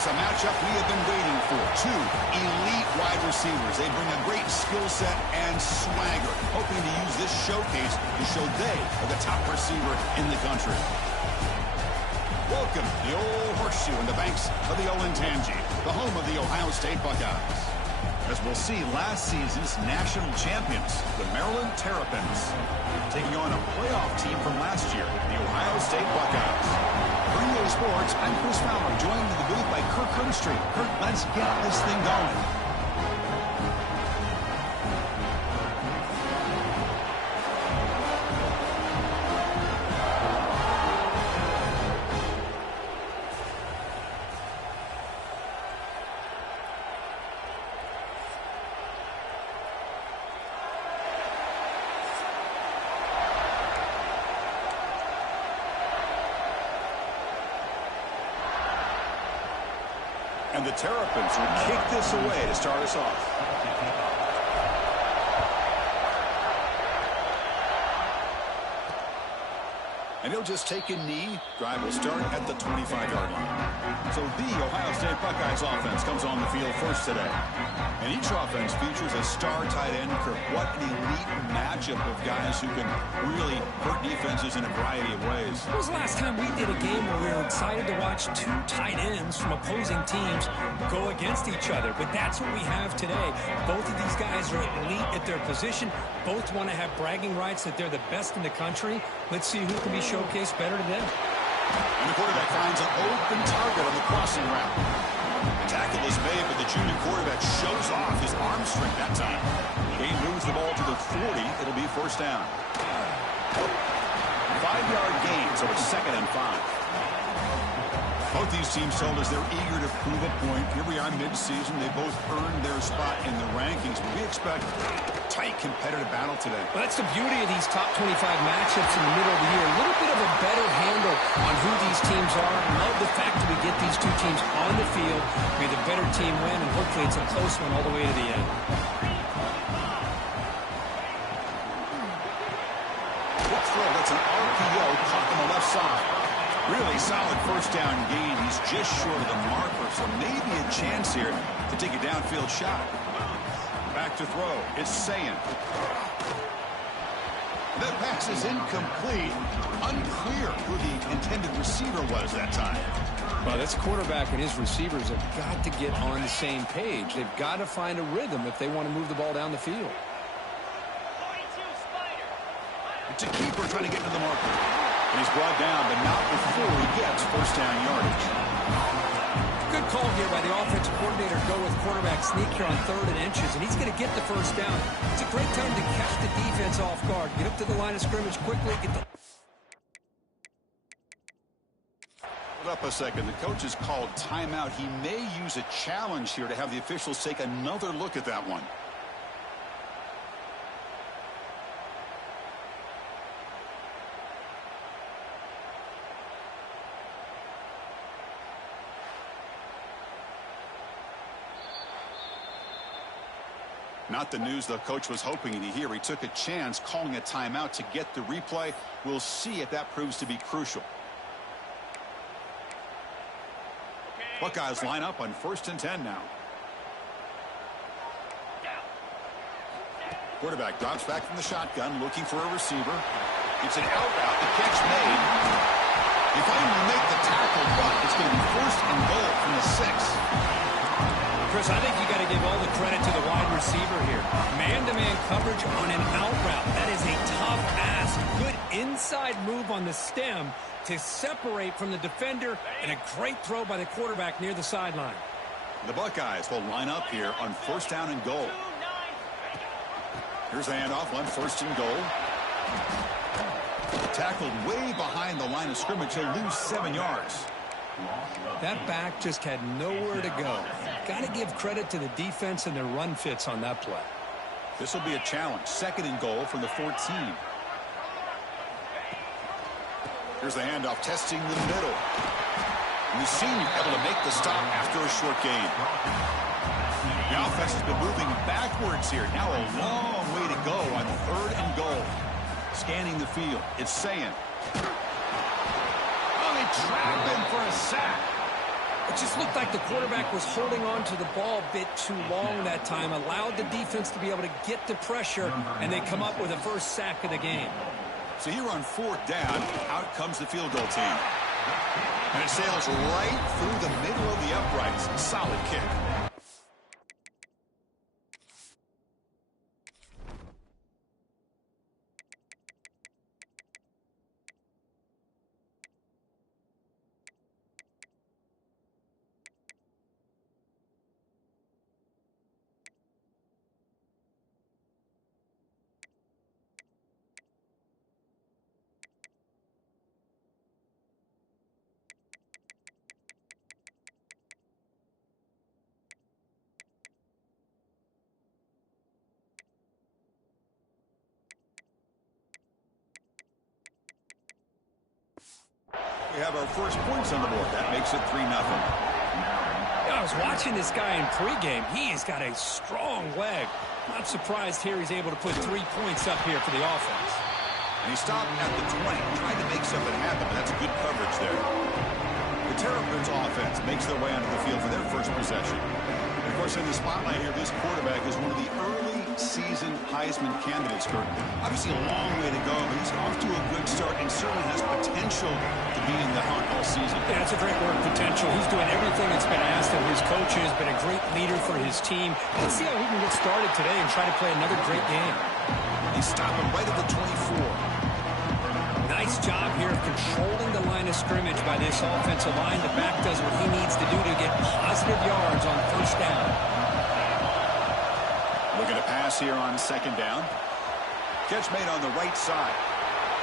is a matchup we have been waiting for. Two elite wide receivers. They bring a great skill set and swagger, hoping to use this showcase to show they are the top receiver in the country. Welcome to the old horseshoe in the banks of the Olentangy, the home of the Ohio State Buckeyes. As we'll see, last season's national champions, the Maryland Terrapins, taking on a playoff team from last year, the Ohio State Buckeyes. For EA Sports, I'm Chris Fowler, joined in the booth by Kirk Herbstreit. Kirk, let's get this thing going. And the Terrapins will kick this away to start us off. And he'll just take a knee. Drive will start at the 25-yard line. So the Ohio State Buckeyes offense comes on the field first today. And each offense features a star tight end. Kirk, what an elite matchup of guys who can really hurt defenses in a variety of ways. When was the last time we did a game where we were excited to watch two tight ends from opposing teams go against each other? But that's what we have today. Both of these guys are elite at their position. Both want to have bragging rights that they're the best in the country. Let's see who can be showcased better to them. And the quarterback finds an open target on the crossing route. The tackle is made, but the junior quarterback shows off his arm strength that time. He moves the ball to the 40. It'll be first down. 5-yard gain, so it's 2nd and 5. Both these teams told us they're eager to prove a point. Here we are mid-season. They both earned their spot in the rankings. But we expect a tight competitive battle today. Well, that's the beauty of these top 25 matchups in the middle of the year. A little bit of a better handle on who these teams are. Love the fact that we get these two teams on the field. May the better team win, and hopefully it's a close one all the way to the end. Quick throw. That's an RPO caught on the left side. Really solid first down gain. He's just short of the marker, so maybe a chance here to take a downfield shot. Back to throw. It's Sayin. That pass is incomplete. Unclear who the intended receiver was that time. Well, this quarterback and his receivers have got to get on the same page. They've got to find a rhythm if they want to move the ball down the field. It's a keeper trying to get to the marker. And he's brought down, but not before he gets first down yardage. Good call here by the offensive coordinator to go with quarterback sneak here on 3rd and inches, and he's going to get the first down. It's a great time to catch the defense off guard. Get up to the line of scrimmage quickly. Hold up a second. The coach has called timeout. He may use a challenge here to have the officials take another look at that one. Not the news the coach was hoping to hear. He took a chance calling a timeout to get the replay. We'll see if that proves to be crucial. Buckeyes line up on 1st and 10 now. Quarterback drops back from the shotgun, looking for a receiver. It's an out route. The catch made. They finally make the tackle, but it's going to be 1st and goal from the 6. Chris, I think you got to give all the credit to the wide receiver here. Man-to-man coverage on an out route. That is a tough ask. Good inside move on the stem to separate from the defender, and a great throw by the quarterback near the sideline. The Buckeyes will line up here on 1st down and goal. Here's the handoff on 1st and goal. Tackled way behind the line of scrimmage. He'll lose 7 yards. That back just had nowhere to go. Got to give credit to the defense and their run fits on that play. This will be a challenge. 2nd and goal from the 14. Here's the handoff, testing the middle. And the senior able to make the stop after a short gain. The offense has been moving backwards here. Now a long way to go on 3rd and goal. Scanning the field. It's Sayin. Oh, they trap him for a sack. It just looked like the quarterback was holding on to the ball a bit too long that time, allowed the defense to be able to get the pressure, and they come up with the first sack of the game. So here on 4th down, out comes the field goal team. And it sails right through the middle of the uprights. Solid kick. We have our first points on the board. That makes it 3-0. I was watching this guy in pregame. He's got a strong leg. Not surprised here he's able to put 3 points up here for the offense. And he stopped at the 20, trying to make something happen, but that's good coverage there. The Terrapin's offense makes their way onto the field for their first possession. And of course, in the spotlight here, this quarterback is one of the early season Heisman candidates, Kurt. Obviously a long way to go, but he's off to a good start and certainly has potential to be in the hunt all season. Yeah, that's a great word, potential. He's doing everything that's been asked of his coaches, been a great leader for his team. Let's see how he can get started today and try to play another great game. He's stopping right at the 24. Nice job here of controlling the line of scrimmage by this offensive line. The back does what he needs to do to get positive yards on 1st down. Looking to pass here on 2nd down. Catch made on the right side.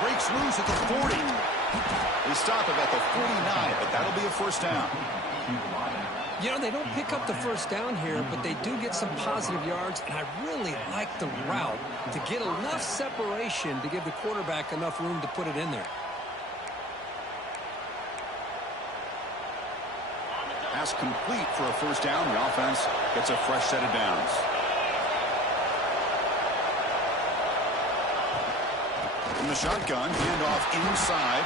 Breaks loose at the 40. They stop him at the 49, but that'll be a 1st down. You know, they don't pick up the 1st down here, but they do get some positive yards, and I really like the route to get enough separation to give the quarterback enough room to put it in there. Pass complete for a 1st down. The offense gets a fresh set of downs. From the shotgun, handoff inside.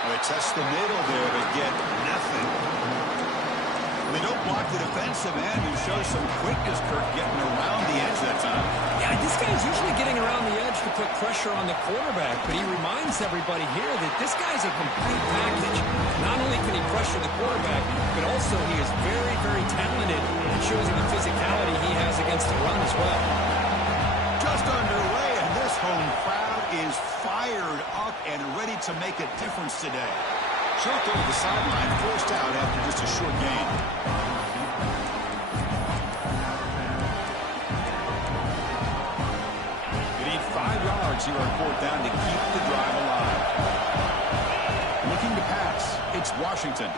And they test the middle there, but get nothing. They don't block the defensive end, who shows some quickness, Kirk, getting around the edge that time. Yeah, this guy's usually getting around the edge to put pressure on the quarterback, but he reminds everybody here that this guy's a complete package. Not only can he pressure the quarterback, but also he is very, very talented and shows in the physicality he has against the run as well. Just underway, and this home crowd is fired up and ready to make a difference today. Short throw to the sideline, forced out after just a short gain. You need 5 yards here on 4th down to keep the drive alive. Looking to pass, it's Washington.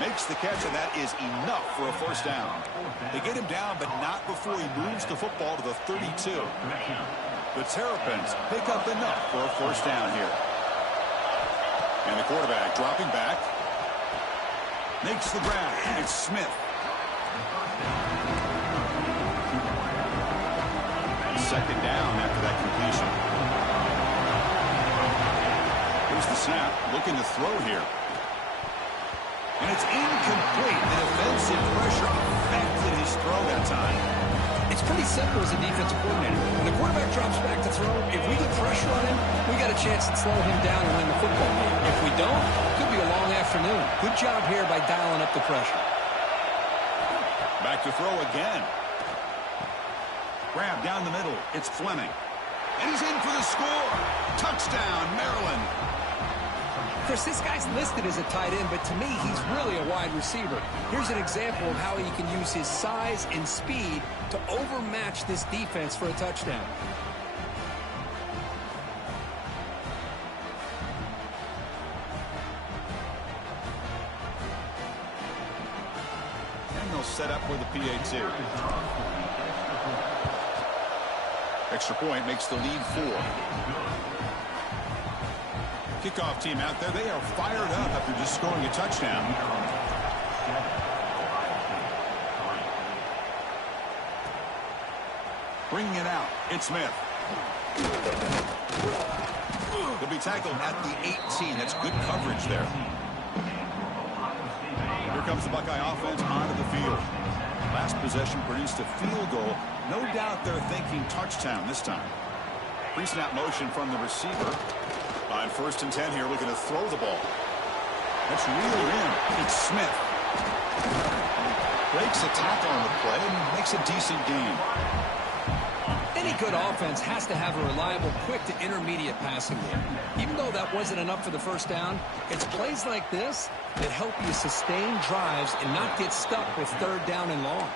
Makes the catch, and that is enough for a 1st down. They get him down, but not before he moves the football to the 32. The Terrapins pick up enough for a 1st down here. And the quarterback dropping back. Makes the grab. It's Smith. 2nd down after that completion. Here's the snap. Looking to throw here. And it's incomplete. The defensive pressure affected his throw that time. It's pretty simple as a defensive coordinator. When the quarterback drops back to throw, if we get pressure on him, we got a chance to slow him down and win the football game. If we don't, it could be a long afternoon. Good job here by dialing up the pressure. Back to throw again. Grab down the middle. It's Fleming. And he's in for the score. Touchdown, Maryland. Chris, this guy's listed as a tight end, but to me, he's really a wide receiver. Here's an example of how he can use his size and speed to overmatch this defense for a touchdown. And they'll set up with a PAT. Extra point makes the lead 4. Kickoff team out there, they are fired up after just scoring a touchdown. Bringing it out, it's Smith. He'll be tackled at the 18. That's good coverage there. Here comes the Buckeye offense onto the field. Last possession produced a field goal. No doubt they're thinking touchdown this time. Pre-snap motion from the receiver. On 1st and 10 here, looking to throw the ball. That's reeled in. It's Smith. Breaks a tackle on the play and makes a decent gain. Any good offense has to have a reliable, quick to intermediate passing game. Even though that wasn't enough for the first down, it's plays like this that help you sustain drives and not get stuck with 3rd down and long.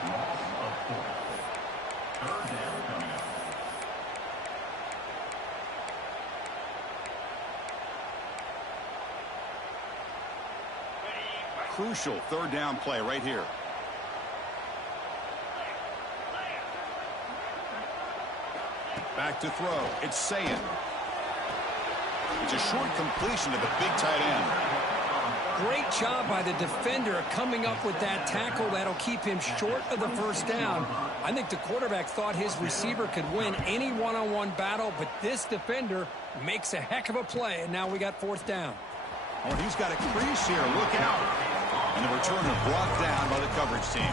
Crucial 3rd down play right here. Back to throw. It's Sayin. It's a short completion to the big tight end. Great job by the defender coming up with that tackle that'll keep him short of the first down. I think the quarterback thought his receiver could win any one-on-one battle, but this defender makes a heck of a play, and now we got 4th down. Oh, he's got a crease here. Look out. And the returner brought down by the coverage team.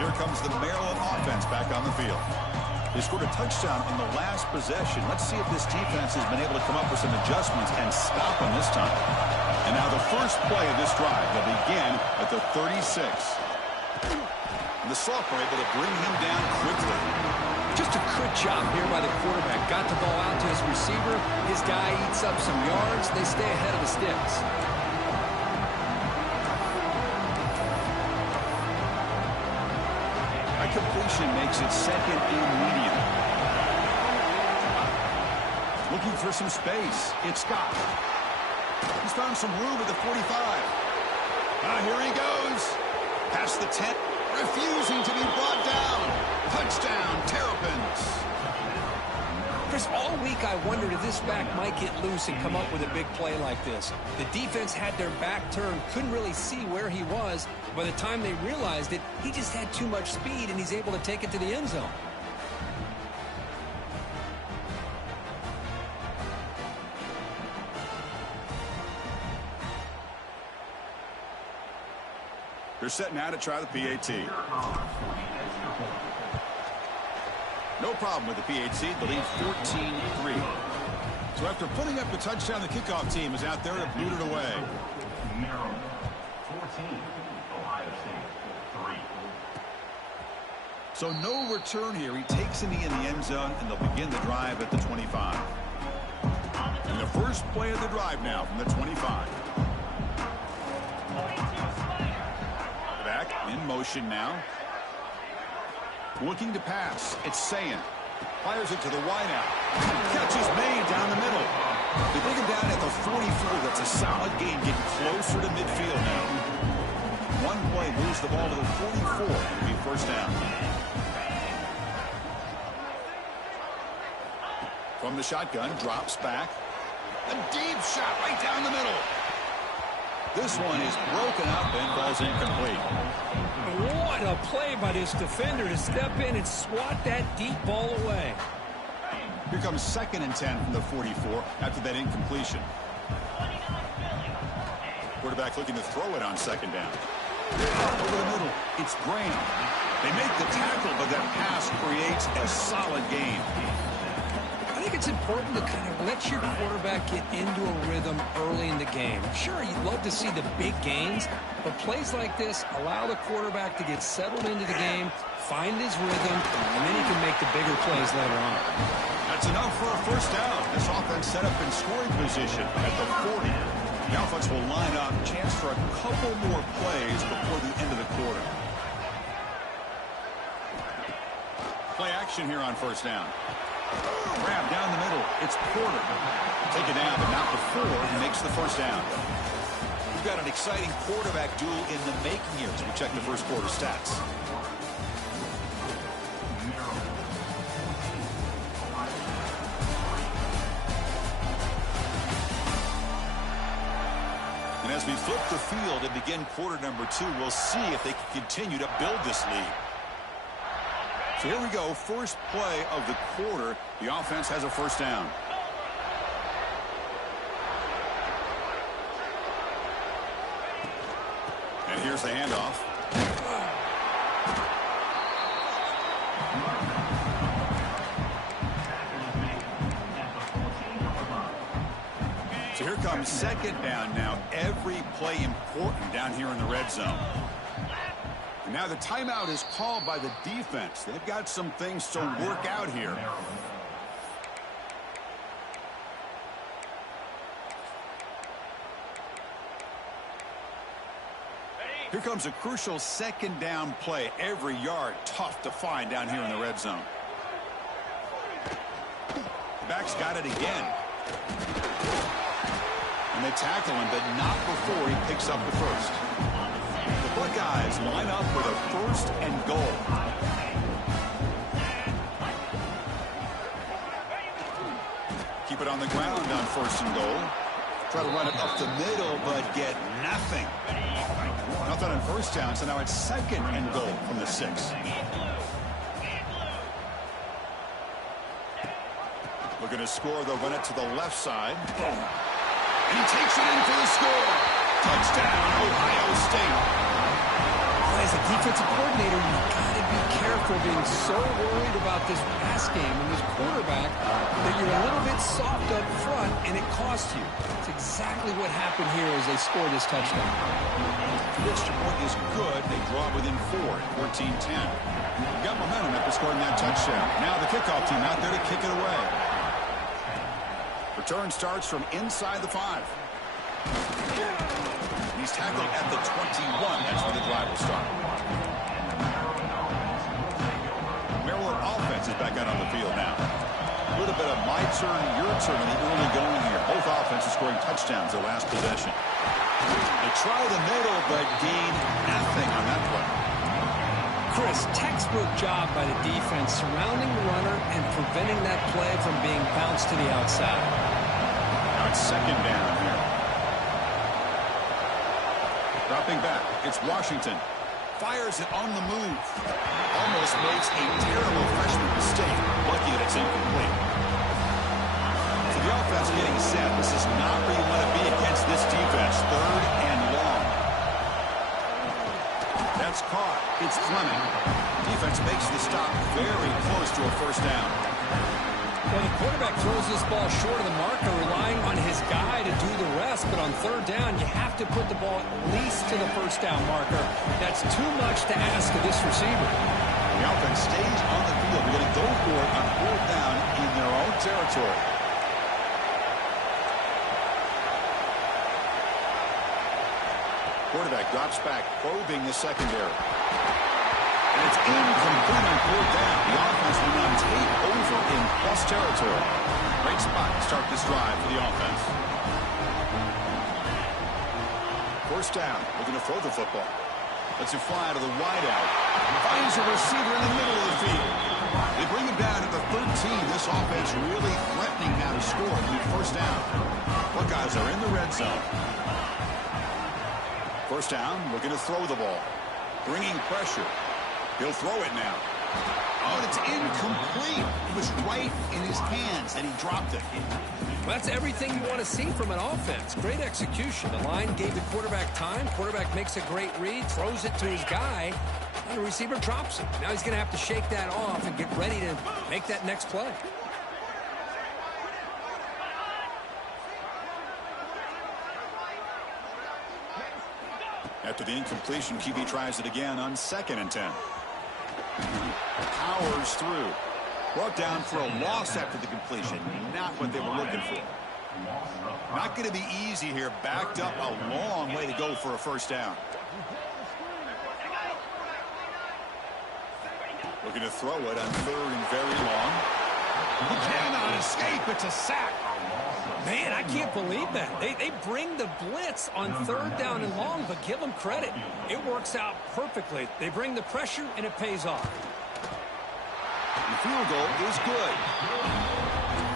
Here comes the Maryland offense back on the field. They scored a touchdown on the last possession. Let's see if this defense has been able to come up with some adjustments and stop them this time. And now the first play of this drive. They'll begin at the 36. And the sophomore able to bring him down quickly. Just a good job here by the quarterback. Got the ball out to his receiver. His guy eats up some yards. They stay ahead of the sticks. Completion makes it 2nd and medium. Looking for some space. It's Scott. He's found some room at the 45. Here he goes. Past the 10. Refusing to be brought down. Touchdown, Terrapins. Chris, all week I wondered if this back might get loose and come up with a big play like this. The defense had their back turned, couldn't really see where he was. By the time they realized it, he just had too much speed, and he's able to take it to the end zone. They're set now to try the PAT. No problem with the PAT. The lead 14-3. So after putting up the touchdown, the kickoff team is out there to boot it away. Maryland 14, Ohio State 3. So no return here. He takes a knee in the end zone, and they'll begin the drive at the 25. And the first play of the drive now from the 25. Back in motion now. Looking to pass. It's Sayin. Fires it to the wideout. Catch is made down the middle. They bring him down at the 44. That's a solid gain, getting closer to midfield now. One play moves the ball to the 44. It'll be 1st down. From the shotgun, drops back. A deep shot right down the middle. This one is broken up and falls incomplete. What a play by this defender to step in and swat that deep ball away. Here comes 2nd and 10 from the 44 after that incompletion. Quarterback looking to throw it on 2nd down. Over the middle, it's Graham. They make the tackle, but that pass creates a solid gain. I think it's important to kind of let your quarterback get into a rhythm early in the game. Sure, you'd love to see the big gains, but plays like this allow the quarterback to get settled into the game, find his rhythm, and then he can make the bigger plays later on. That's enough for a 1st down. This offense set up in scoring position at the 40. The offense will line up, chance for a couple more plays before the end of the quarter. Play action here on 1st down. Grab down the middle. It's Porter. Take it down, but not before he makes the 1st down. We've got an exciting quarterback duel in the making here as we check the 1st quarter stats. And as we flip the field and begin quarter number 2, we'll see if they can continue to build this lead. So here we go, first play of the quarter. The offense has a 1st down. here's the handoff. So here comes second down now. Every play important down here in the red zone. And now the timeout is called by the defense. They've got some things to work out here. Here comes a crucial second down play. Every yard tough to find down here in the red zone. The back's got it again. And they tackle him, but not before he picks up the first. The Buckeyes line up with a first and goal. Keep it on the ground on first and goal. Try to run it up the middle, but get nothing. Nothing on first down, so now it's second and goal from the 6. Looking to score, they'll run it to the left side. And he takes it in for the score. Touchdown, Ohio State. As a defensive coordinator, you've got to be careful being so worried about this pass game and this quarterback that you're a little bit soft up front, and it costs you. It's exactly what happened here as they scored this touchdown. The extra point is good. They draw within 4 at 14-10. Got momentum after scoring that touchdown. Now the kickoff team out there to kick it away. Return starts from inside the 5. He's tackled at the 21. That's where the drive will start. Maryland offense is back out on the field now. A little bit of my turn, your turn in the early going here. Both offenses scoring touchdowns their last possession. They try the middle, but gain nothing on that play. Chris, textbook job by the defense surrounding the runner and preventing that play from being bounced to the outside. Now it's second down here. Dropping back, it's Washington. Fires it on the move. Almost makes a terrible freshman mistake. Lucky that it's incomplete. So the offense getting set. This is not where you want to be against this defense. Third and long. That's caught. It's Fleming. Defense makes the stop very close to a first down. Well, the quarterback throws this ball short of the marker, relying on his guy to do the rest. But on third down, you have to put the ball at least to the first down marker. That's too much to ask of this receiver. The offense stays on the field. They're going to go for it on fourth down in their own territory. Quarterback drops back, probing the secondary. And it's incomplete on fourth down. The offense will now take over in plus territory. Great spot to start this drive for the offense. First down, looking to throw the football. Lets it fly to the wideout. Finds a receiver in the middle of the field. They bring him down at the 13. This offense really threatening now to score the first down. Buckeyes are in the red zone. First down, looking to throw the ball. Bringing pressure. He'll throw it now. Oh, and it's incomplete. It was right in his hands, and he dropped it. Well, that's everything you want to see from an offense. Great execution. The line gave the quarterback time. Quarterback makes a great read, throws it to his guy, and the receiver drops it. Now he's going to have to shake that off and get ready to make that next play. After the incompletion, QB tries it again on 2nd and 10. Powers through. Brought down for a loss after the completion. Not what they were looking for. Not going to be easy here. Backed up a long way to go for a first down. Looking to throw it on 3rd and very long. He cannot escape. It's a sack. Man, I can't believe that. They bring the blitz on 3rd down and long, but give them credit. It works out perfectly. They bring the pressure, and it pays off. The field goal is good.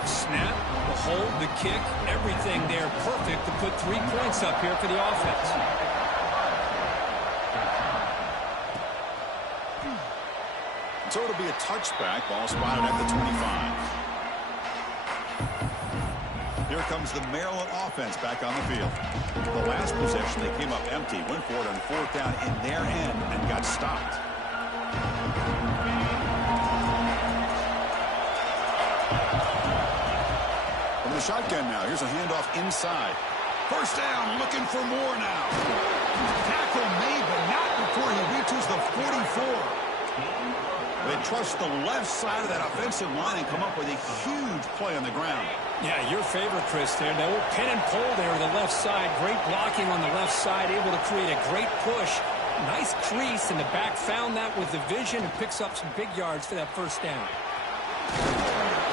Snap, the hold, the kick, everything there perfect to put 3 points up here for the offense. So it'll be a touchback. Ball spotted at the 25. Here comes the Maryland offense back on the field. The last possession, they came up empty, went for it on fourth down in their end, and got stopped. From the shotgun now, here's a handoff inside. First down, looking for more now. Tackle made, but not before he reaches the 44. They trust the left side of that offensive line and come up with a huge play on the ground. Yeah, your favorite, Chris, there. That little pin and pull there on the left side. Great blocking on the left side, able to create a great push. Nice crease, and the back found that with the vision and picks up some big yards for that first down.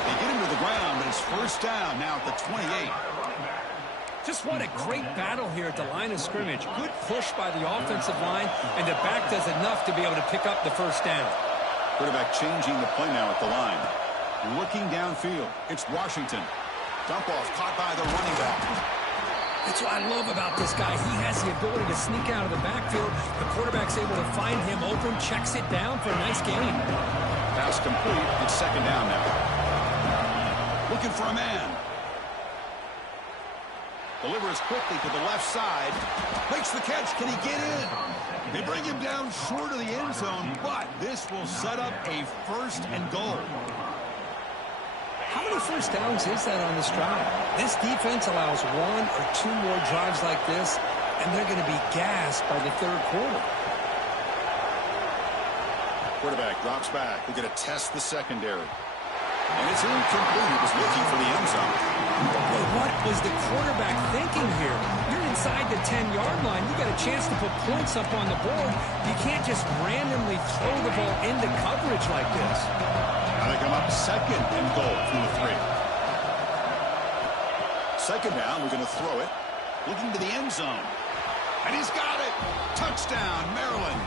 They get him to the ground, but it's first down now at the 28. Just what a great battle here at the line of scrimmage. Good push by the offensive line, and the back does enough to be able to pick up the first down. Quarterback changing the play now at the line. Looking downfield. It's Washington. Dump off caught by the running back. That's what I love about this guy. He has the ability to sneak out of the backfield. The quarterback's able to find him open, checks it down for a nice gain. Pass complete. It's second down now. Looking for a man. Delivers quickly to the left side. Makes the catch. Can he get in? They bring him down short of the end zone, but this will set up a first and goal. How many first downs is that on this drive? This defense allows one or two more drives like this, and they're going to be gassed by the third quarter. Quarterback drops back. We're going to test the secondary. And it's incomplete. He was looking for the end zone. But what was the quarterback thinking here? You're inside the 10-yard line. You got a chance to put points up on the board. You can't just randomly throw the ball into coverage like this. Now they come up second and goal from the 3. Second down, we're going to throw it. Looking to the end zone. And he's got it. Touchdown, Maryland.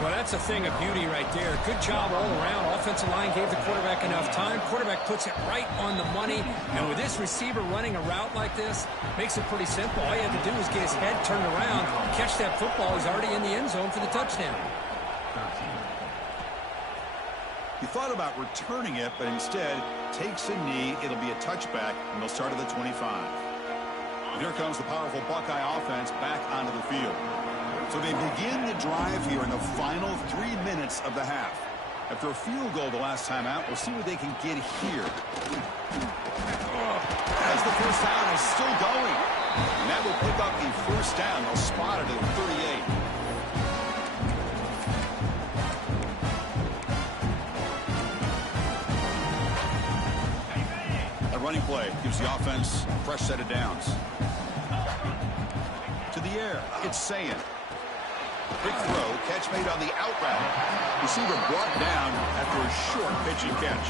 Well, that's a thing of beauty right there. Good job all around. Offensive line gave the quarterback enough time. Quarterback puts it right on the money. And with this receiver running a route like this, makes it pretty simple. All you have to do is get his head turned around, catch that football. He's already in the end zone for the touchdown. He thought about returning it, but instead takes a knee. It'll be a touchback, and they'll start at the 25. And here comes the powerful Buckeye offense back onto the field. So they begin the drive here in the final 3 minutes of the half. After a field goal the last time out, we'll see what they can get here. As the first down is still going. And that will pick up a first down. They'll spot it at 38. A running play gives the offense a fresh set of downs. To the air, it's Sayan. Quick throw, catch made on the out route. Receiver brought down after a short pitch and catch.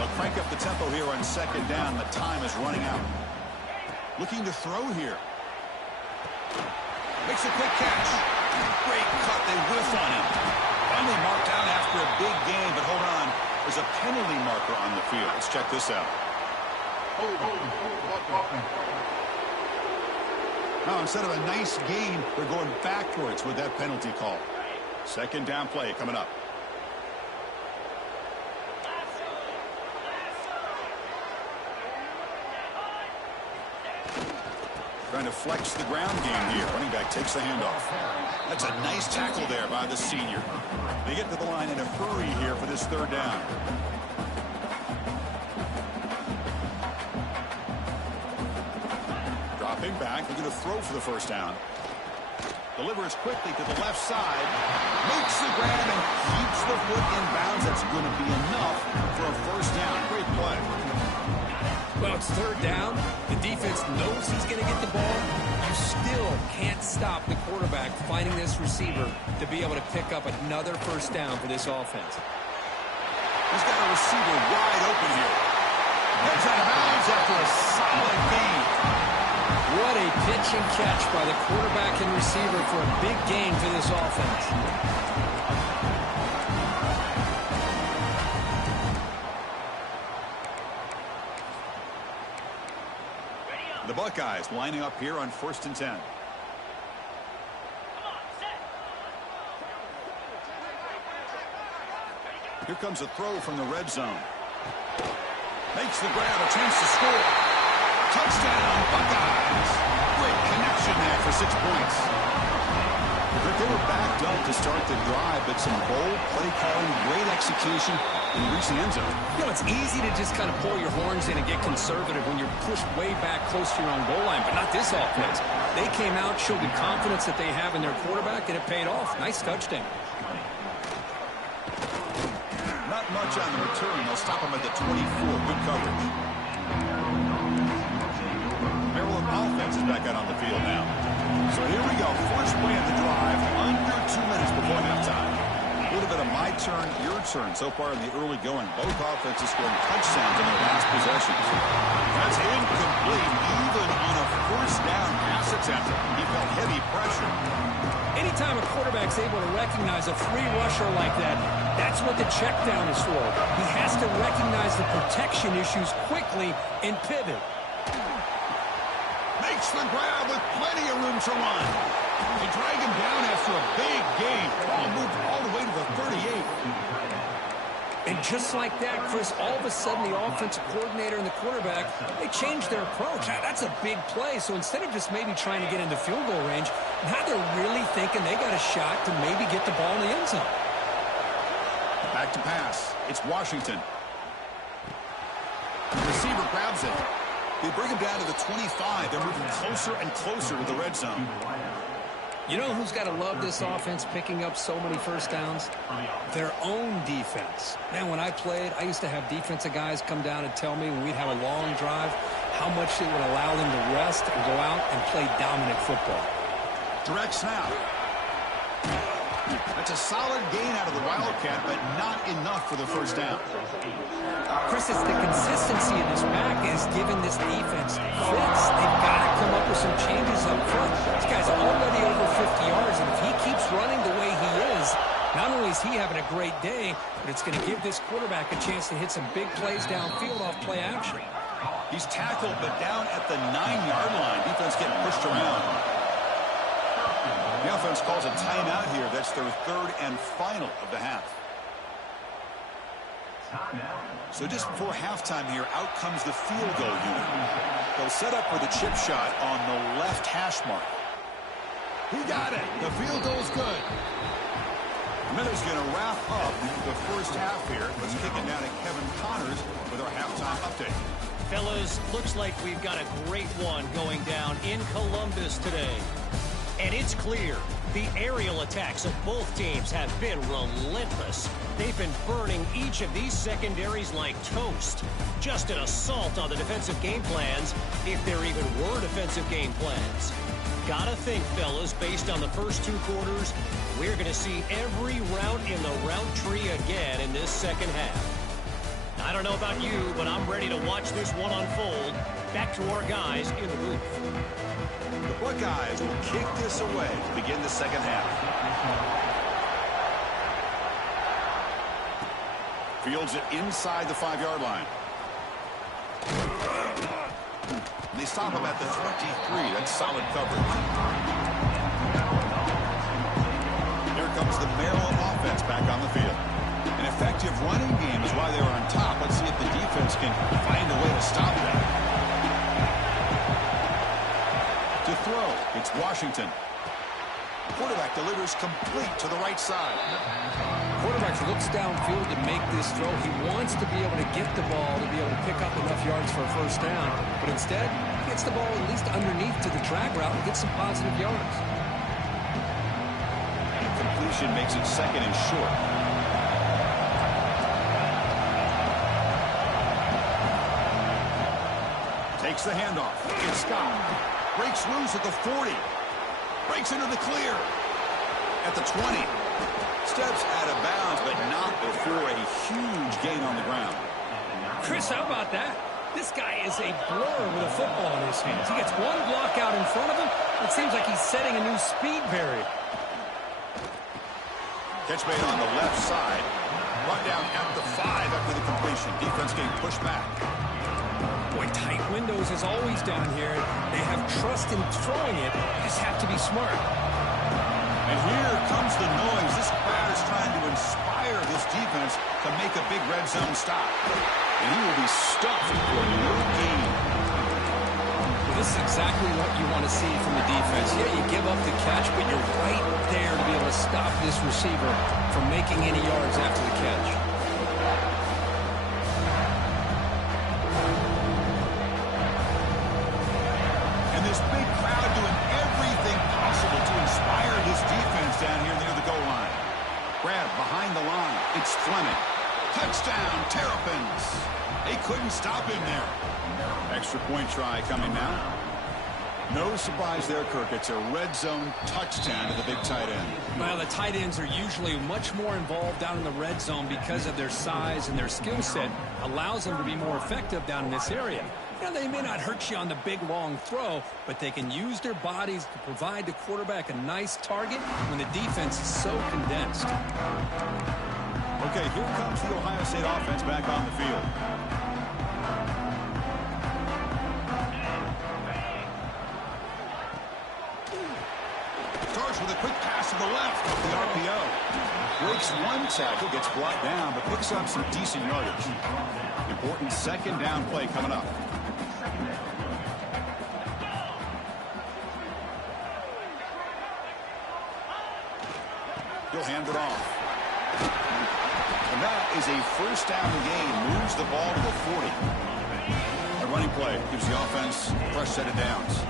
They'll crank up the tempo here on second down. The time is running out. Looking to throw here. Makes a quick catch. Great cut. They whiff on him. Finally marked out after a big gain, but hold on. There's a penalty marker on the field. Let's check this out. Now, instead of a nice gain, they're going backwards with that penalty call. Second down play coming up. Trying to flex the ground game here. Running back takes the handoff. That's a nice tackle there by the senior. They get to the line in a hurry here for this third down. Dropping back, they're going to throw for the first down. Delivers quickly to the left side. Makes the grab and keeps the foot in bounds. That's going to be enough for a first down. Great play. Well, it's third down. The defense knows he's going to get the ball. You still can't stop the quarterback finding this receiver to be able to pick up another first down for this offense. He's got a receiver wide open here. Heads out of bounds after a solid gain. What a pitch and catch by the quarterback and receiver for a big gain for this offense. The Buckeyes lining up here on 1st and 10. Here comes a throw from the red zone. Makes the grab, a chance to score. Touchdown, Buckeyes. Great connection there for 6 points. But they were backed up to start the drive, but some bold play calling, great execution, and reach the end zone. You know, it's easy to just kind of pull your horns in and get conservative when you're pushed way back close to your own goal line, but not this offense. They came out, showed the confidence that they have in their quarterback, and it paid off. Nice touchdown. Not much on the return. They'll stop him at the 24. Good coverage. Maryland offense is back out on the field now. So here we go. First play of the drive. Under 2 minutes before halftime. A little bit of my turn, your turn so far in the early going. Both offenses scoring touchdowns in their last possessions. That's incomplete, even on a first down pass attempt. He felt heavy pressure. Anytime a quarterback's able to recognize a free rusher like that, that's what the check down is for. He has to recognize the protection issues quickly and pivot. Makes the grab with plenty of room to run. They drag him down after a big gain. Ball moved all the way to the 38. And just like that, Chris, all of a sudden the offensive coordinator and the quarterback, they changed their approach. That's a big play. So instead of just maybe trying to get into field goal range, now they're really thinking they got a shot to maybe get the ball in the end zone. Back to pass. It's Washington. The receiver grabs it. They bring him down to the 25. They're moving closer and closer to the red zone. You know who's got to love this offense picking up so many first downs? Their own defense. Man, when I played, I used to have defensive guys come down and tell me when we'd have a long drive how much it would allow them to rest and go out and play dominant football. Direct snap. That's a solid gain out of the Wildcat, but not enough for the first down. Chris, it's the consistency of this back is giving this defense fits. They've got to come up with some changes up front. This guy's already over 50 yards, and if he keeps running the way he is, not only is he having a great day, but it's going to give this quarterback a chance to hit some big plays downfield off play action. He's tackled, but down at the 9-yard line. Defense getting pushed around. The offense calls a timeout here. That's their third and final of the half. So just before halftime here, out comes the field goal unit. They'll set up for the chip shot on the left hash mark. He got it. The field goal's good. Miller's going to wrap up the first half here. Let's kick it down to Kevin Connors with our halftime update. Fellas, looks like we've got a great one going down in Columbus today. And it's clear, the aerial attacks of both teams have been relentless. They've been burning each of these secondaries like toast. Just an assault on the defensive game plans, if there even were defensive game plans. Gotta think, fellas, based on the first 2 quarters, we're going to see every route in the route tree again in this second half. I don't know about you, but I'm ready to watch this one unfold. Back to our guys in the booth. The Buckeyes will kick this away to begin the second half. Fields it inside the 5-yard line. They stop him at the 23. That's solid coverage. Here comes the Maryland offense back on the field. An effective running game is why they were on top. Let's see if the defense can find a way to stop that. To throw, it's Washington. Quarterback delivers complete to the right side. Quarterback looks downfield to make this throw. He wants to be able to get the ball to be able to pick up enough yards for a first down, but instead, he gets the ball at least underneath to the drag route and gets some positive yards. And a completion makes it second and short. Takes the handoff. It's Scott. Breaks loose at the 40. Breaks into the clear. At the 20. Steps out of bounds, but not before a huge gain on the ground. Chris, how about that? This guy is a blur with a football in his hands. He gets one block out in front of him. It seems like he's setting a new speed barrier. Catch made on the left side. Run down at the 5 after the completion. Defense getting pushed back. Boy, tight windows as always down here. They have trust in throwing it. You just have to be smart. And here comes the noise. This crowd is trying to inspire this defense to make a big red zone stop. And he will be stuffed for no gain. This is exactly what you want to see from the defense. Yeah, you give up the catch, but you're right there to be able to stop this receiver from making any yards after the catch. And this big crowd doing everything possible to inspire this defense down here near the goal line. Grab behind the line. It's Fleming. Touchdown, Terrapins. They couldn't stop him there. Extra point try coming now. No surprise there, Kirk. It's a red zone touchdown to the big tight end. Well, the tight ends are usually much more involved down in the red zone because of their size, and their skill set allows them to be more effective down in this area. Now, they may not hurt you on the big, long throw, but they can use their bodies to provide the quarterback a nice target when the defense is so condensed. Okay, here comes the Ohio State offense back on the field. Starts with a quick pass to the left off the RPO. Breaks one tackle, gets brought down, but picks up some decent yardage. Important second down play coming up. He'll hand it off. And that is a first down gain. Moves the ball to the 40. A running play gives the offense a fresh set of downs.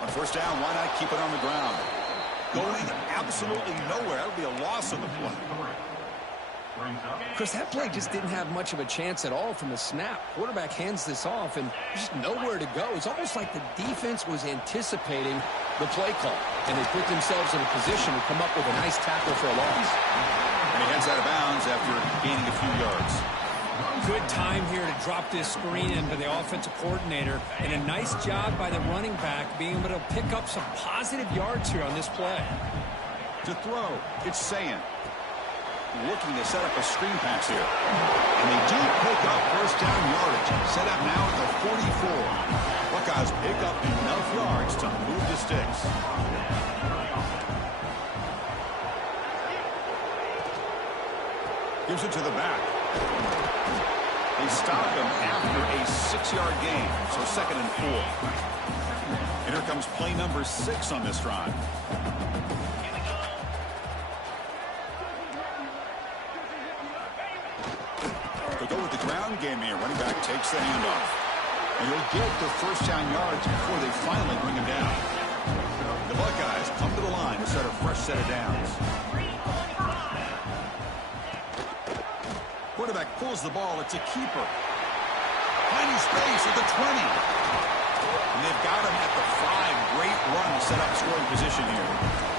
On first down, why not keep it on the ground? Going absolutely nowhere. That'll be a loss on the play. Chris, that play just didn't have much of a chance at all from the snap. Quarterback hands this off, and there's just nowhere to go. It's almost like the defense was anticipating the play call, and they put themselves in a position to come up with a nice tackle for a loss. And he heads out of bounds after gaining a few yards. Good time here to drop this screen in by the offensive coordinator, and a nice job by the running back being able to pick up some positive yards here on this play. To throw, it's Sayin. Looking to set up a screen pass here. And they do pick up first down yardage. Set up now at the 44. Buckeyes pick up enough yards to move the sticks. Gives it to the back. They stop him after a 6-yard gain. So 2nd and 4. And here comes play number 6 on this drive. Go with the ground game here. Running back takes the handoff. And he'll get the first down yards before they finally bring him down. The Buckeyes come to the line to start a fresh set of downs. Quarterback pulls the ball. It's a keeper. Finding space at the 20. And they've got him at the 5. Great run to set up scoring position here.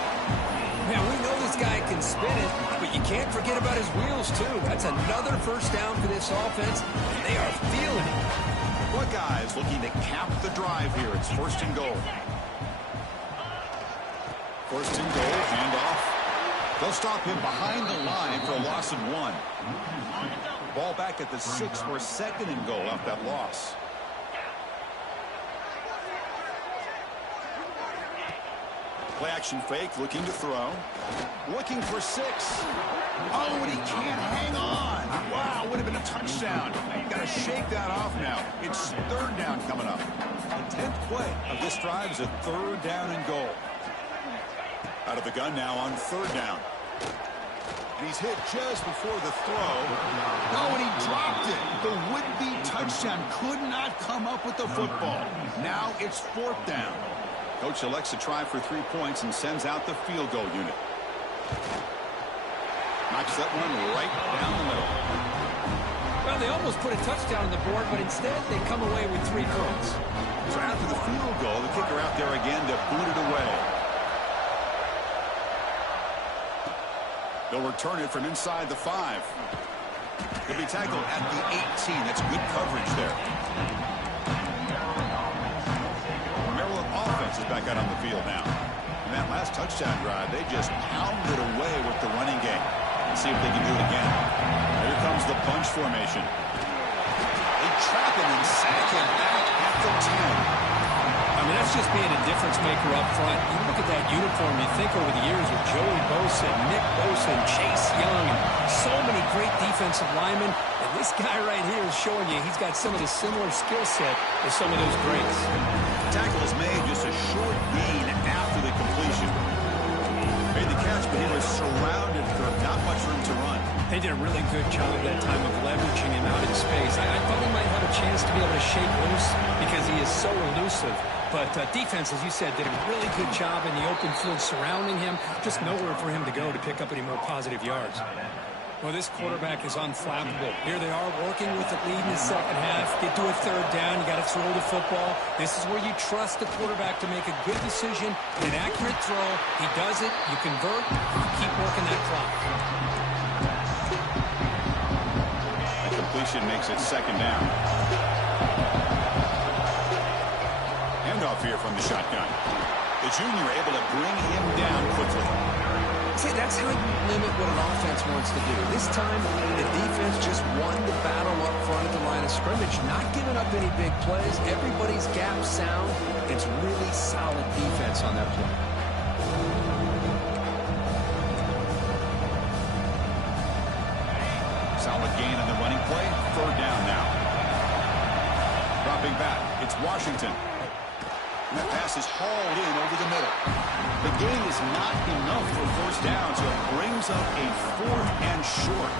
Man, we know this guy can spin it, but you can't forget about his wheels, too. That's another first down for this offense, and they are feeling it. Buckeyes looking to cap the drive here. It's 1st and goal. 1st and goal, handoff. They'll stop him behind the line for a loss of 1. Ball back at the 6 for 2nd and goal off that loss. Play action fake, looking to throw. Looking for 6. Oh, and he can't hang on. Wow, would have been a touchdown. You've got to shake that off now. It's 3rd down coming up. The 10th play of this drive is a 3rd down and goal. Out of the gun now on 3rd down. And he's hit just before the throw. Oh, and he dropped it. The would-be touchdown could not come up with the football. Now it's 4th down. Coach elects to try for 3 points and sends out the field goal unit. Knocks that one right down the middle. Well, they almost put a touchdown on the board, but instead they come away with 3 points. So after the field goal, the kicker out there again to boot it away. They'll return it from inside the 5. He'll be tackled at the 18. That's good coverage there. Offense is back out on the field now. In that last touchdown drive, they just pounded away with the running game. Let's see if they can do it again. Here comes the bunch formation. They trap him and sack him back at the 10. I mean, that's just being a difference maker up front. You look at that uniform, you think over the years with Joey Bosa, Nick Bosa, and Chase Young, and so many great defensive linemen. And this guy right here is showing you he's got some of the similar skill set as some of those greats. The tackle is made just a short gain after the completion. Made the catch, but he was surrounded for not much room to run. They did a really good job that time of leveraging him out in space. I thought he might have a chance to be able to shake loose because he is so elusive. But defense, as you said, did a really good job in the open field surrounding him. Just nowhere for him to go to pick up any more positive yards. Well, this quarterback is unflappable. Here they are working with the lead in the second half. Get to a third down. You got to throw the football. This is where you trust the quarterback to make a good decision, an accurate throw. He does it. You convert. You keep working that clock. The completion makes it second down. Handoff here from the shotgun. The junior able to bring him down quickly. See, that's how you limit what an offense wants to do. This time, the defense just won the battle up front at the line of scrimmage, not giving up any big plays. Everybody's gap sound. It's really solid defense on that play. Solid gain on the running play. Third down now. Dropping back. It's Washington. And that pass is hauled in over the middle. The gain is not enough for first down, so it brings up a 4th and short.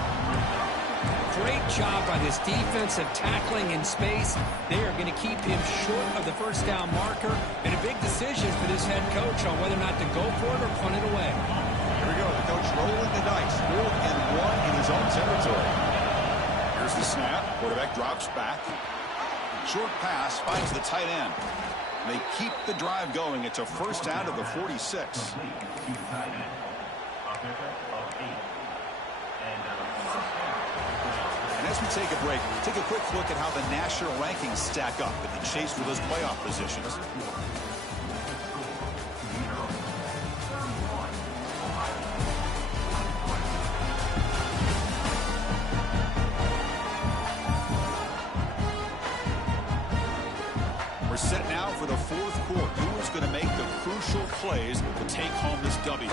Great job by this defensive tackling in space. They are going to keep him short of the first down marker. And a big decision for this head coach on whether or not to go for it or punt it away. Here we go. The coach rolling the dice. 4th and 1 in his own territory. Here's the snap. Quarterback drops back. Short pass finds the tight end. They keep the drive going. It's a first down to the 46. And as we take a break, take a quick look at how the national rankings stack up in the chase for those playoff positions. We're set now for the 4th quarter. Who is going to make the crucial plays to take home this W?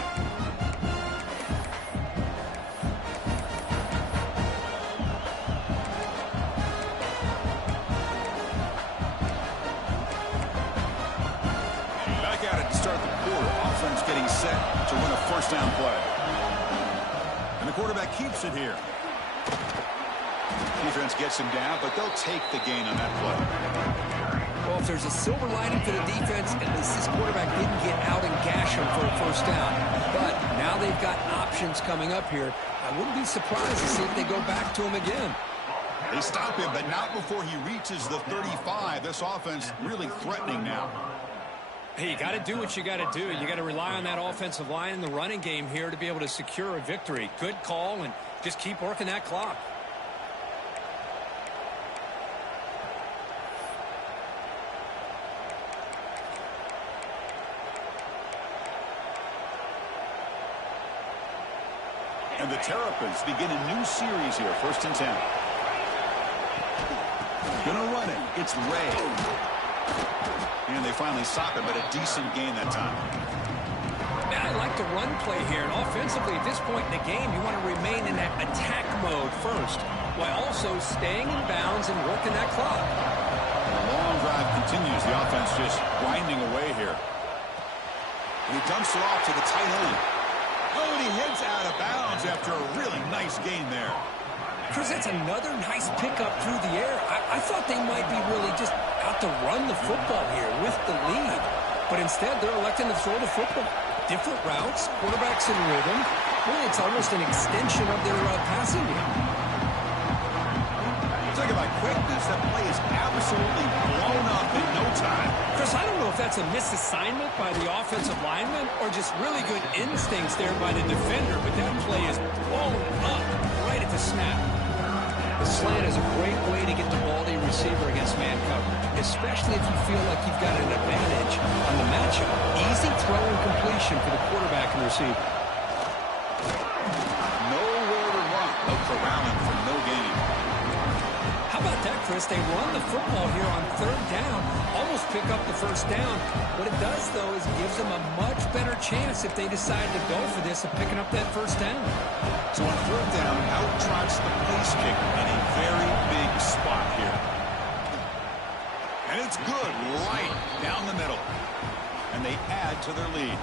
Back at it to start the quarter. Offense getting set to run a first down play. And the quarterback keeps it here. Defense gets him down, but they'll take the gain on that play. Well, if there's a silver lining for the defense, at least this quarterback didn't get out and gash him for a first down. But now they've got options coming up here. I wouldn't be surprised to see if they go back to him again. They stop him, but not before he reaches the 35. This offense really threatening now. Hey, you got to do what you got to do. You got to rely on that offensive line in the running game here to be able to secure a victory. Good call, and just keep working that clock. And the Terrapins begin a new series here, 1st and 10. Gonna run it. It's Ray. And they finally stop him, but a decent gain that time. Man, I like the run play here. And offensively, at this point in the game, you want to remain in that attack mode first, while also staying in bounds and working that clock. The long drive continues. The offense just grinding away here. And he dumps it off to the tight end. Oh, and he heads out of bounds after a really nice gain there. Chris, that's another nice pickup through the air. I thought they might be really just out to run the football here with the lead. But instead, they're electing to throw the football. Different routes, quarterbacks in rhythm. Really, it's almost an extension of their passing game. Talk about quickness. That play is absolutely blown up in no time. Chris, I don't know if that's a misassignment by the offensive lineman or just really good instincts there by the defender, but that play is blown up right at the snap. The slant is a great way to get the ball to your receiver against man coverage, especially if you feel like you've got an advantage on the matchup. Easy throw and completion for the quarterback and receiver. Nowhere to run. No corralling for no gain. How about that, Chris? They run the football here on 3rd down, almost pick up the first down. What it does, though, is it gives them a much better chance if they decide to go for this of picking up that first down. So on third down, out trots the place kicker in a very big spot here. And it's good, right down the middle. And they add to their lead.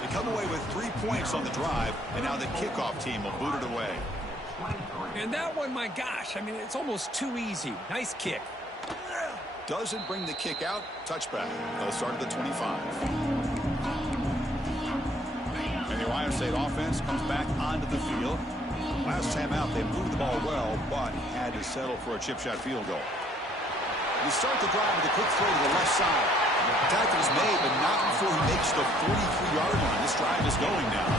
They come away with 3 points on the drive, and now the kickoff team will boot it away. And that one, my gosh, I mean, it's almost too easy. Nice kick. Doesn't bring the kick out. Touchback. They'll start at the 25. And the Ohio State offense comes back onto the field. Last time out, they moved the ball well, but had to settle for a chip shot field goal. We start the drive with a quick throw to the left side. The tackle is made, but not before he makes the 43-yard line. This drive is going now.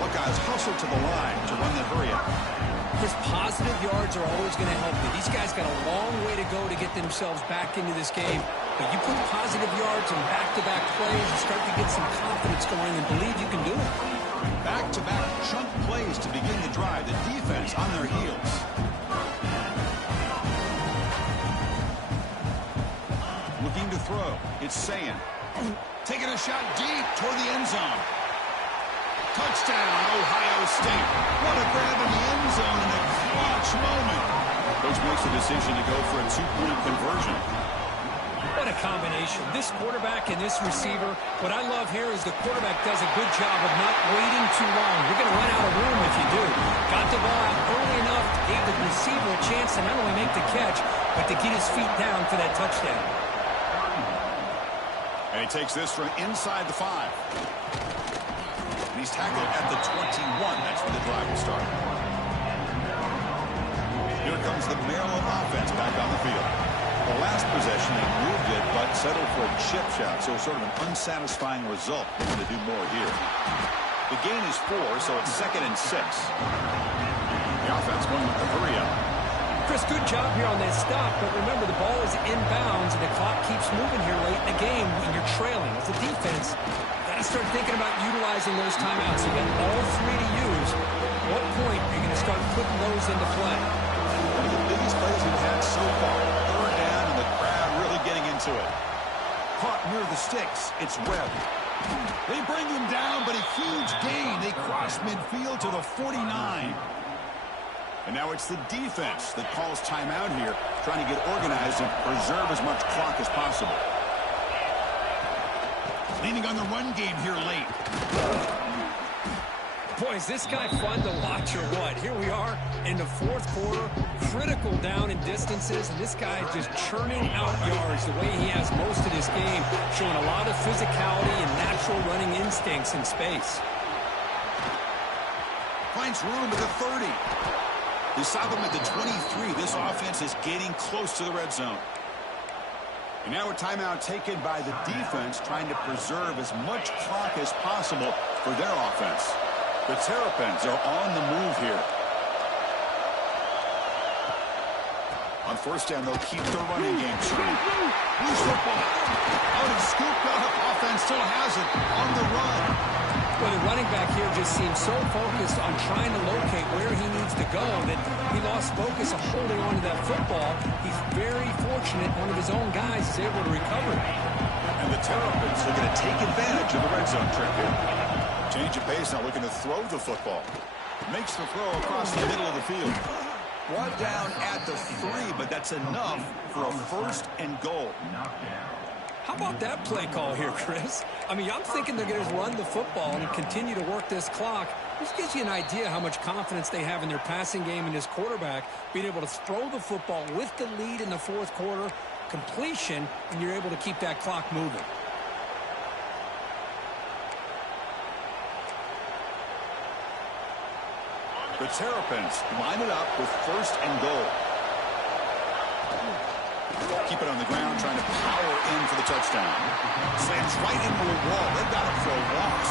Buckeyes hustle to the line to run the hurry up. His positive yards are always going to help you. These guys got a long way to go to get themselves back into this game. But you put positive yards and back-to-back plays and start to get some confidence going and believe you can do it. Back-to-back chunk plays to begin the drive. The defense on their heels. Looking to throw. It's Sayin. Taking a shot deep toward the end zone. Touchdown, Ohio State. What a grab in the end zone in a clutch moment. Coach makes the decision to go for a 2-point conversion. What a combination. This quarterback and this receiver. What I love here is the quarterback does a good job of not waiting too long. You're going to run out of room if you do. Got the ball out early enough, gave the receiver a chance to not only make the catch, but to get his feet down for that touchdown. And he takes this from inside the 5. And he's tackled at the 21. That's where the drive will start. Here comes the Maryland offense back on the field. The last possession, they moved it, but settled for a chip shot. So sort of an unsatisfying result. They're going to do more here. The gain is 4, so it's 2nd and 6. The offense going with the hurry up. Chris, good job here on that stop, but remember the ball is inbounds and the clock keeps moving here late in the game when you're trailing. As a defense, got to start thinking about utilizing those timeouts. You got all 3 to use. At what point are you going to start putting those into play? One of the biggest plays we've had so far. Third down and the crowd really getting into it. Caught near the sticks. It's Webb. They bring him down, but a huge gain. They cross midfield to the 49. And now it's the defense that calls timeout here, trying to get organized and preserve as much clock as possible. Leaning on the run game here late. Boy, is this guy fun to watch or what? Here we are in the 4th quarter, critical down in distances, and this guy is just churning out yards the way he has most of this game, showing a lot of physicality and natural running instincts in space. Finds room at the 30. They stop him at the 23. This offense is getting close to the red zone. And now a timeout taken by the defense, trying to preserve as much clock as possible for their offense. The Terrapins are on the move here. On first down, they'll keep the running game strong. Loose football. Out and scooped up. Offense still has it on the run. Well, the running back here just seems so focused on trying to locate where he needs to go that he lost focus of holding on to that football. He's very fortunate one of his own guys is able to recover it. And the Terrapins looking to take advantage of the red zone trip here. Change of pace now, looking to throw the football. Makes the throw across the middle of the field. Brought down at the 3, but that's enough for a 1st and goal. How about that play call here, Chris? I mean, I'm thinking they're going to run the football and continue to work this clock. This gives you an idea how much confidence they have in their passing game and this quarterback being able to throw the football with the lead in the 4th quarter, completion, and you're able to keep that clock moving. The Terrapins line it up with 1st and goal. Keep it on the ground, trying to power in for the touchdown. Slams right into a wall. They've got it for a loss.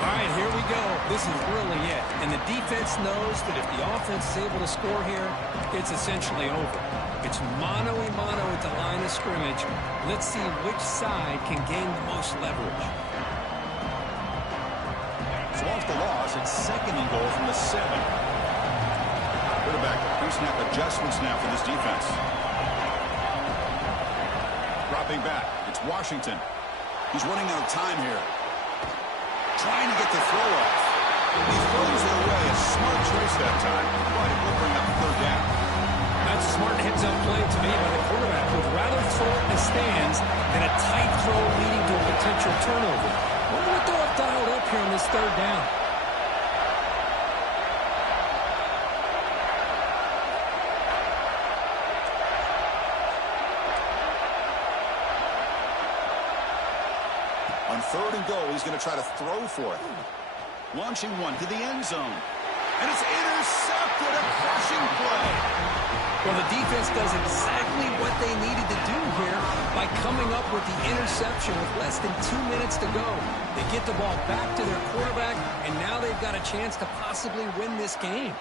All right, here we go. This is really it. And the defense knows that if the offense is able to score here, it's essentially over. It's mano-a-mano at the line of scrimmage. Let's see which side can gain the most leverage. So off the loss, it's 2nd and goal from the 7. Quarterback, pre-snap adjustments now for this defense. dropping back. It's Washington. He's running out of time here. Trying to get the throw off. He throws it away. A smart choice that time, but it will bring up third down. That's a smart heads-up play to me by the quarterback. Would rather throw it in the stands than a tight throw leading to a potential turnover. Wonder what they'll have dialed up here on this third down. On third and goal, he's going to try to throw for it. Launching one to the end zone. And it's intercepted. A crushing play. Well, the defense does exactly what they needed to do here by coming up with the interception with less than 2 minutes to go. They get the ball back to their quarterback, and now they've got a chance to possibly win this game.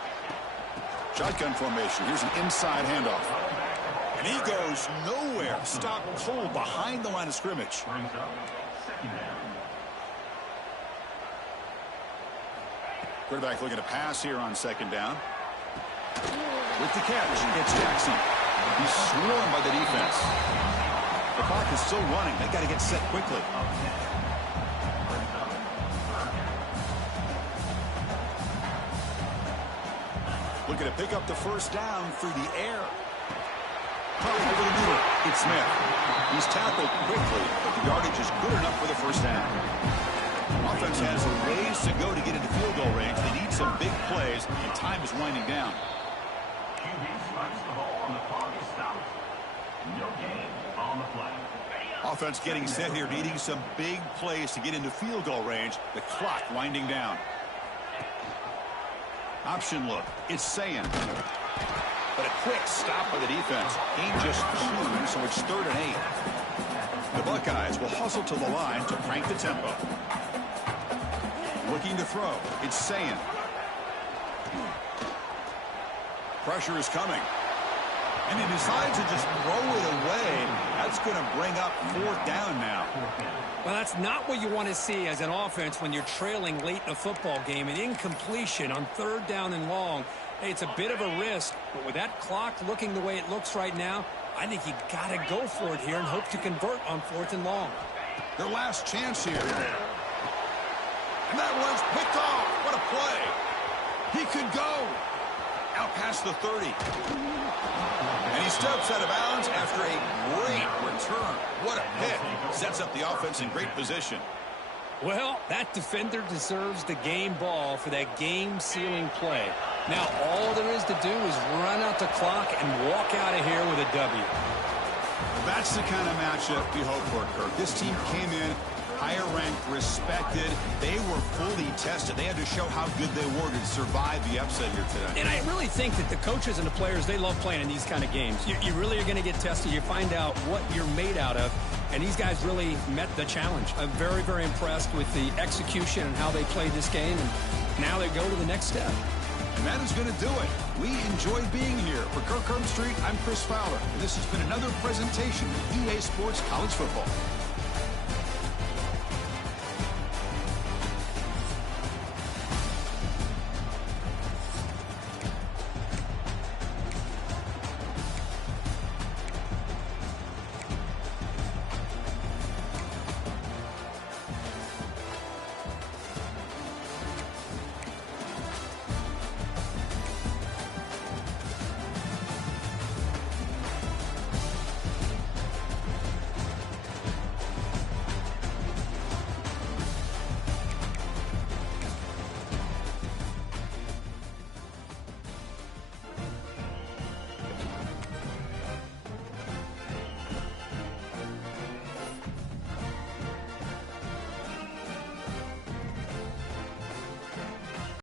Shotgun formation. Here's an inside handoff. And he goes nowhere. Stopped cold behind the line of scrimmage. Quarterback looking to pass here on second down. With the catch, it's Jackson. He's swarmed by the defense. The clock is still running. They got to get set quickly. Looking to pick up the first down through the air. Over the middle. It's Smith. He's tackled quickly, but the yardage is good enough for the first down. Offense has a ways to go to get into field goal range. They need some big plays, and time is winding down. QB strikes the ball on the clock is stopped. No gain on the play. Offense getting set here, needing some big plays to get into field goal range. The clock winding down. Option look. It's Sayan. But a quick stop by the defense. Gain just 2, so it's 3rd and 8. The Buckeyes will hustle to the line to crank the tempo. Looking to throw. It's Sayan. Pressure is coming. And he decides to just throw it away. That's going to bring up 4th down now. Well, that's not what you want to see as an offense when you're trailing late in a football game. An incompletion on 3rd down and long. Hey, it's a bit of a risk, but with that clock looking the way it looks right now, I think you got to go for it here and hope to convert on 4th and long. Their last chance here. And that one's picked off. What a play. He could go. Out past the 30. And he steps out of bounds after a great return. What a hit. Sets up the offense in great position. Well, that defender deserves the game ball for that game-sealing play. Now all there is to do is run out the clock and walk out of here with a W. That's the kind of matchup we hope for, Kirk. This team came in higher ranked, respected. They were fully tested. They had to show how good they were to survive the upset here today. And I really think that the coaches and the players, they love playing in these kind of games. You really are going to get tested. You find out what you're made out of. And these guys really met the challenge. I'm very, very impressed with the execution and how they played this game. And now they go to the next step. And that is going to do it. We enjoyed being here. For Kirk Herbstreit, I'm Chris Fowler. And this has been another presentation of EA Sports College Football.